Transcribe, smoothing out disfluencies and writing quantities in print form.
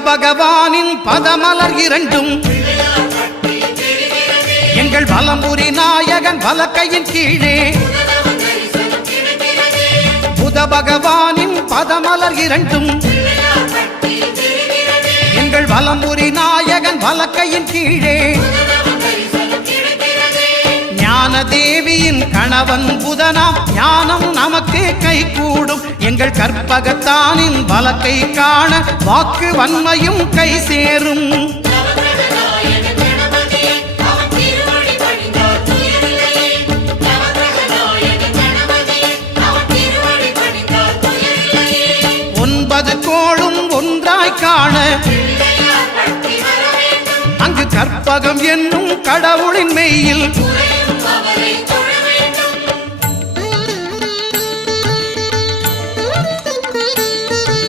பகவானின் பதமலர் இரண்டும் எங்கள் வலம்புரி நாயகன் வலக்கையின் கீழே புத பகவானின் பதமலர் இரண்டும் எங்கள் வலம்புரி நாயகன் வலக்கையின் கீழே ஞான தேவியின் கணவன் புதனாம் ஞானம் நமக்கு கை கூடும் எங்கள் கற்பகத்தானின் வலக்கை காண வாக்கு வன்மையும் கை சேரும் ஒன்பது கோளும் ஒன்றாய் காண அங்கு கற்பகம் என்னும் கடவுளின் மெய்யில்